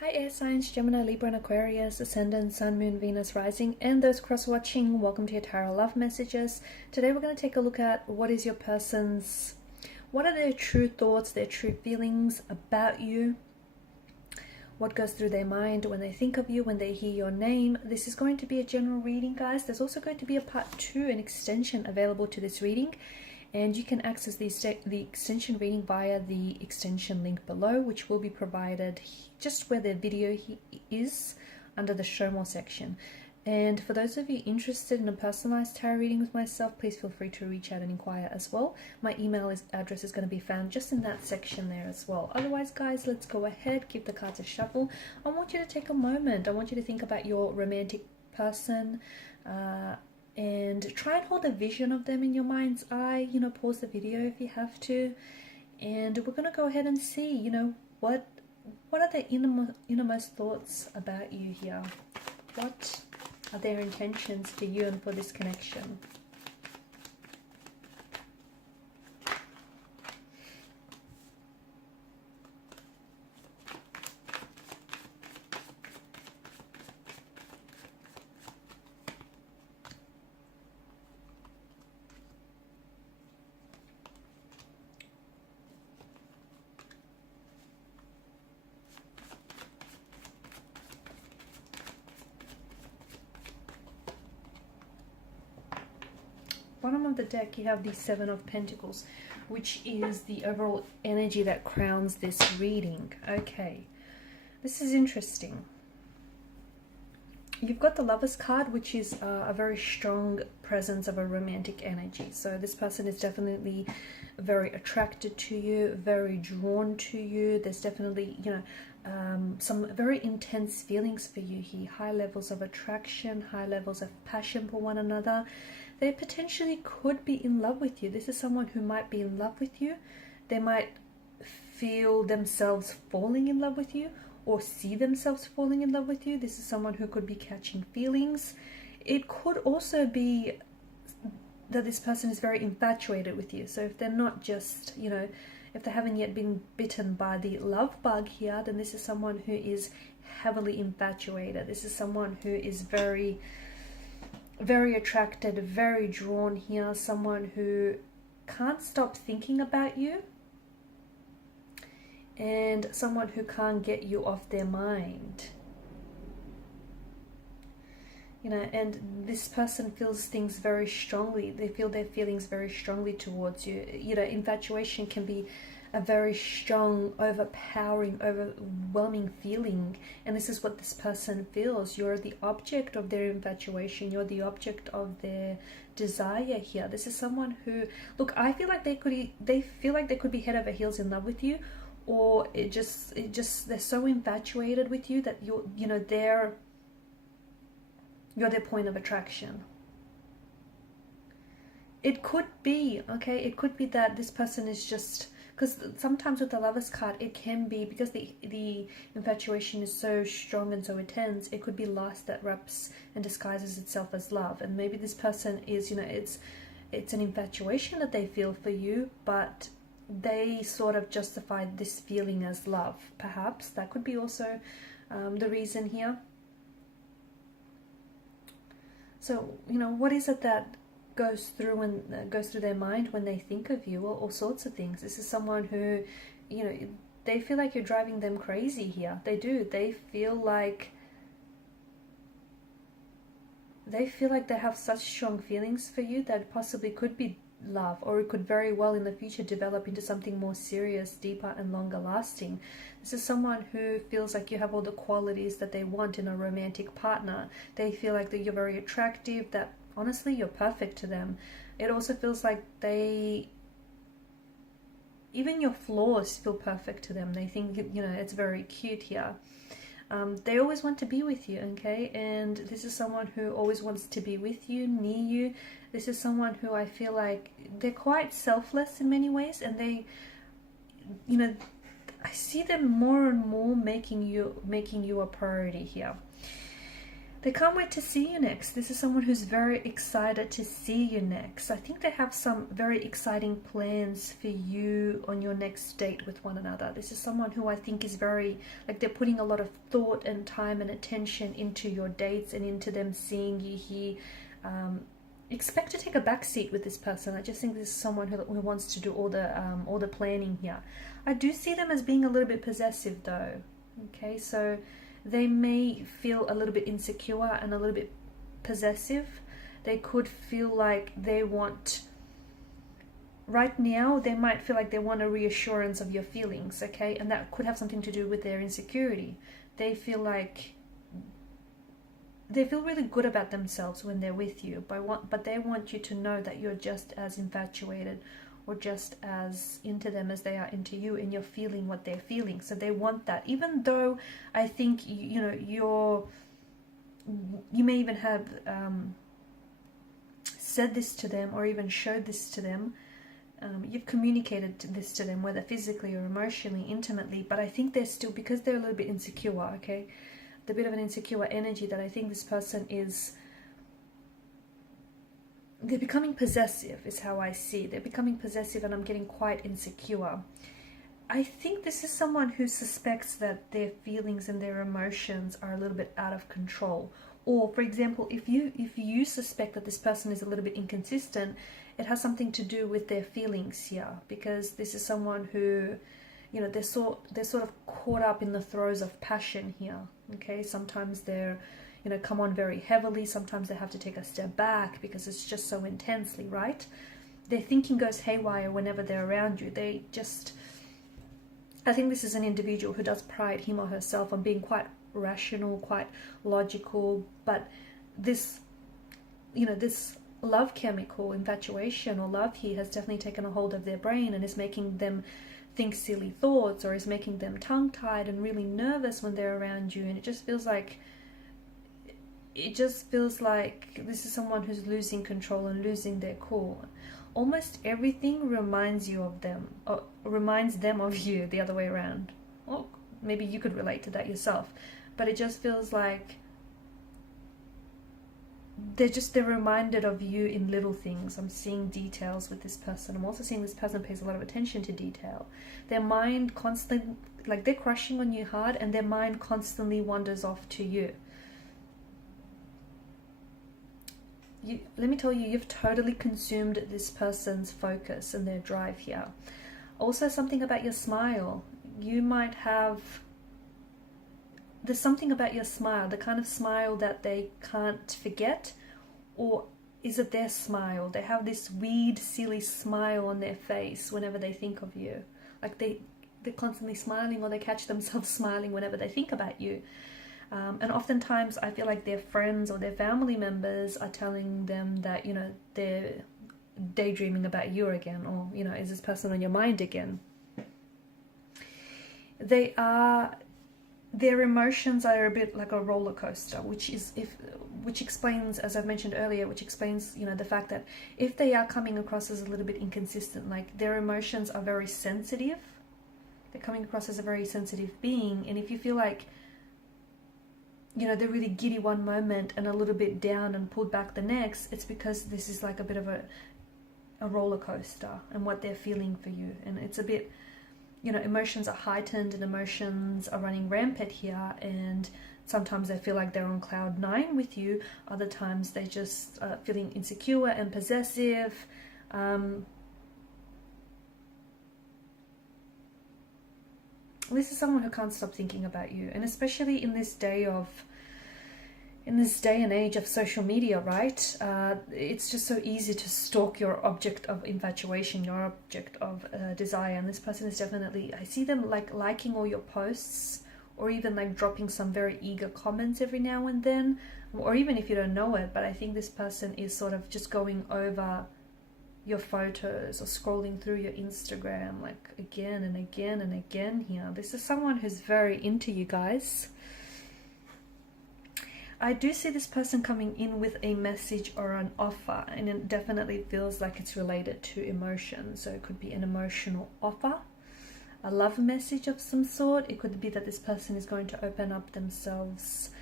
Hi air signs, Gemini, Libra and Aquarius, Ascendant, Sun, Moon, Venus, Rising, and those cross-watching, welcome to your Tarot Love Messages. Today we're going to take a look at what are their true thoughts, their true feelings about you, what goes through their mind when they think of you, when they hear your name. This is going to be a general reading, guys. There's also going to be a part 2, an extension available to this reading. And you can access the extension reading via the extension link below, which will be provided just where the video is under the show more section. And for those of you interested in a personalized tarot reading with myself, please feel free to reach out and inquire as well. My email address is going to be found just in that section there as well. Otherwise, guys, let's go ahead, give the cards a shuffle. I want you to take a moment. I want you to think about your romantic person, and try and hold a vision of them in your mind's eye. Pause the video if you have to. And we're going to go ahead and see, what are their innermost thoughts about you here? What are their intentions for you and for this connection? Bottom of the deck, you have the Seven of Pentacles, which is the overall energy that crowns this reading. Okay, this is interesting. You've got the Lovers card, which is a very strong presence of a romantic energy. So this person is definitely very attracted to you, very drawn to you. There's definitely, some very intense feelings for you here. High levels of attraction, high levels of passion for one another. They potentially could be in love with you. This is someone who might be in love with you. They might feel themselves falling in love with you, or see themselves falling in love with you. This is someone who could be catching feelings. It could also be that this person is very infatuated with you. So if they're not just, if they haven't yet been bitten by the love bug here, then this is someone who is heavily infatuated. This is someone who is very, very attracted, very drawn here. Someone who can't stop thinking about you, and someone who can't get you off their mind. And this person feels things very strongly. They feel their feelings very strongly towards you. Infatuation can be a very strong, overpowering, overwhelming feeling. And this is what this person feels. You're the object of their infatuation. You're the object of their desire here. This is someone who, look, I feel like they feel like they could be head over heels in love with you, or it just they're so infatuated with you that they're their point of attraction. It could be, okay, it could be that this person is just, because sometimes with the Lovers card, it can be because the infatuation is so strong and so intense, it could be lust that wraps and disguises itself as love. And maybe this person is, it's an infatuation that they feel for you, but they sort of justify this feeling as love. Perhaps that could be also the reason here. So, what is it that goes through their mind when they think of you? Well, all sorts of things. This is someone who, they feel like you're driving them crazy here. They do. They feel like they have such strong feelings for you that possibly could be love, or it could very well in the future develop into something more serious, deeper and longer lasting. This is someone who feels like you have all the qualities that they want in a romantic partner. They feel like that you're very attractive, that honestly you're perfect to them. It also feels like even your flaws feel perfect to them. They think it's very cute here. They always want to be with you, okay? And this is someone who always wants to be with you, near you. This is someone who I feel like they're quite selfless in many ways, and they, I see them more and more making you a priority here. They can't wait to see you next. This is someone who's very excited to see you next. I think they have some very exciting plans for you on your next date with one another. This is someone who I think is very, like, they're putting a lot of thought and time and attention into your dates and into them seeing you here. Expect to take a back seat with this person. I just think this is someone who wants to do all the planning here. I do see them as being a little bit possessive though. Okay, so they may feel a little bit insecure and a little bit possessive. They could feel like they want, right now, they might feel like they want a reassurance of your feelings, okay? And that could have something to do with their insecurity. They feel like, they feel really good about themselves when they're with you, but they want you to know that you're just as infatuated or just as into them as they are into you, and you're feeling what they're feeling. So they want that, even though I think you know you may even have said this to them or even showed this to them. You've communicated this to them, whether physically or emotionally, intimately, but I think they're still, because they're a little bit insecure, okay, the bit of an insecure energy, that I think this person is, they're becoming possessive is how I see. They're becoming possessive, and I'm getting quite insecure. I think this is someone who suspects that their feelings and their emotions are a little bit out of control. Or, for example, if you suspect that this person is a little bit inconsistent, it has something to do with their feelings here, because this is someone who, you know, they're sort of caught up in the throes of passion here. Okay, sometimes they're, you know, come on very heavily. Sometimes they have to take a step back because it's just so intensely, right? Their thinking goes haywire whenever they're around you. They just, I think this is an individual who does pride him or herself on being quite rational, quite logical, but this, you know, this love chemical, infatuation or love here, has definitely taken a hold of their brain and is making them think silly thoughts, or is making them tongue-tied and really nervous when they're around you. And it just feels like this is someone who's losing control and losing their cool. Almost everything reminds you of them, or reminds them of you, the other way around. Well, maybe you could relate to that yourself, but it just feels like they're reminded of you in little things. I'm seeing details with this person. I'm also seeing this person pays a lot of attention to detail. Their mind constantly, like, they're crushing on you hard, and their mind constantly wanders off to you. Let me tell you, you've totally consumed this person's focus and their drive here. Also, something about your smile. You might have, there's something about your smile, the kind of smile that they can't forget, or is it their smile? They have this weird, silly smile on their face whenever they think of you. Like they're constantly smiling, or they catch themselves smiling whenever they think about you. And oftentimes I feel like their friends or their family members are telling them that, you know, they're daydreaming about you again, or, you know, is this person on your mind again? Their emotions are a bit like a roller coaster, which explains, as I've mentioned earlier, which explains, you know, the fact that if they are coming across as a little bit inconsistent, like their emotions are very sensitive, they're coming across as a very sensitive being, and if you feel like, you know, they're really giddy one moment and a little bit down and pulled back the next, it's because this is like a bit of a roller coaster and what they're feeling for you. And it's a bit, you know, emotions are heightened and emotions are running rampant here, and sometimes they feel like they're on cloud 9 with you, other times they just feeling insecure and possessive. This is someone who can't stop thinking about you, and especially in this day and age of social media, right? It's just so easy to stalk your object of infatuation, your object of desire. And this person is definitely, I see them like liking all your posts, or even like dropping some very eager comments every now and then, or even if you don't know it. But I think this person is sort of just going over your photos or scrolling through your Instagram like again and again and again here. This is someone who's very into you guys. I do see this person coming in with a message or an offer, and it definitely feels like it's related to emotion. So it could be an emotional offer, a love message of some sort. It could be that this person is going to open up themselves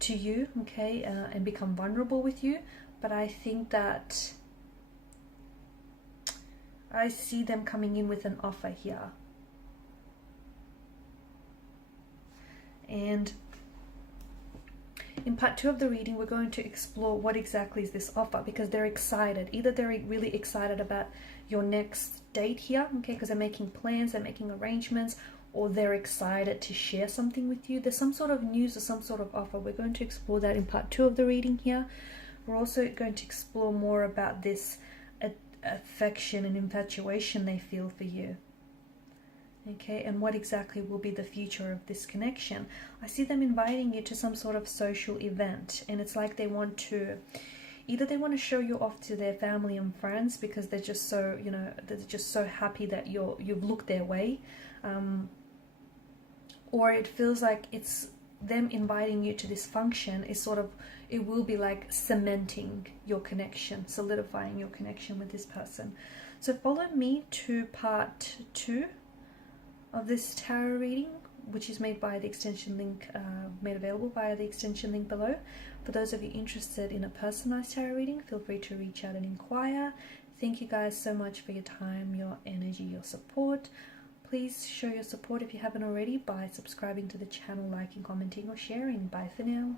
to you, okay, and become vulnerable with you. But I think that I see them coming in with an offer here. And in part 2 of the reading, we're going to explore what exactly is this offer, because they're excited. Either they're really excited about your next date here, okay, because they're making plans, they're making arrangements, or they're excited to share something with you. There's some sort of news or some sort of offer. We're going to explore that in part 2 of the reading here. We're also going to explore more about this affection and infatuation they feel for you. Okay, and what exactly will be the future of this connection. I see them inviting you to some sort of social event, and it's like they want to, either they want to show you off to their family and friends because they're just so, you know, they're just so happy that you've looked their way, or it feels like it's them inviting you to this function is sort of, it will be like cementing your connection, solidifying your connection with this person. So follow me to part 2 of this tarot reading, which is made by the extension link, made available via the extension link below. For those of you interested in a personalized tarot reading, feel free to reach out and inquire. Thank you guys so much for your time, your energy, your support. Please show your support if you haven't already by subscribing to the channel, liking, commenting, or sharing. Bye for now.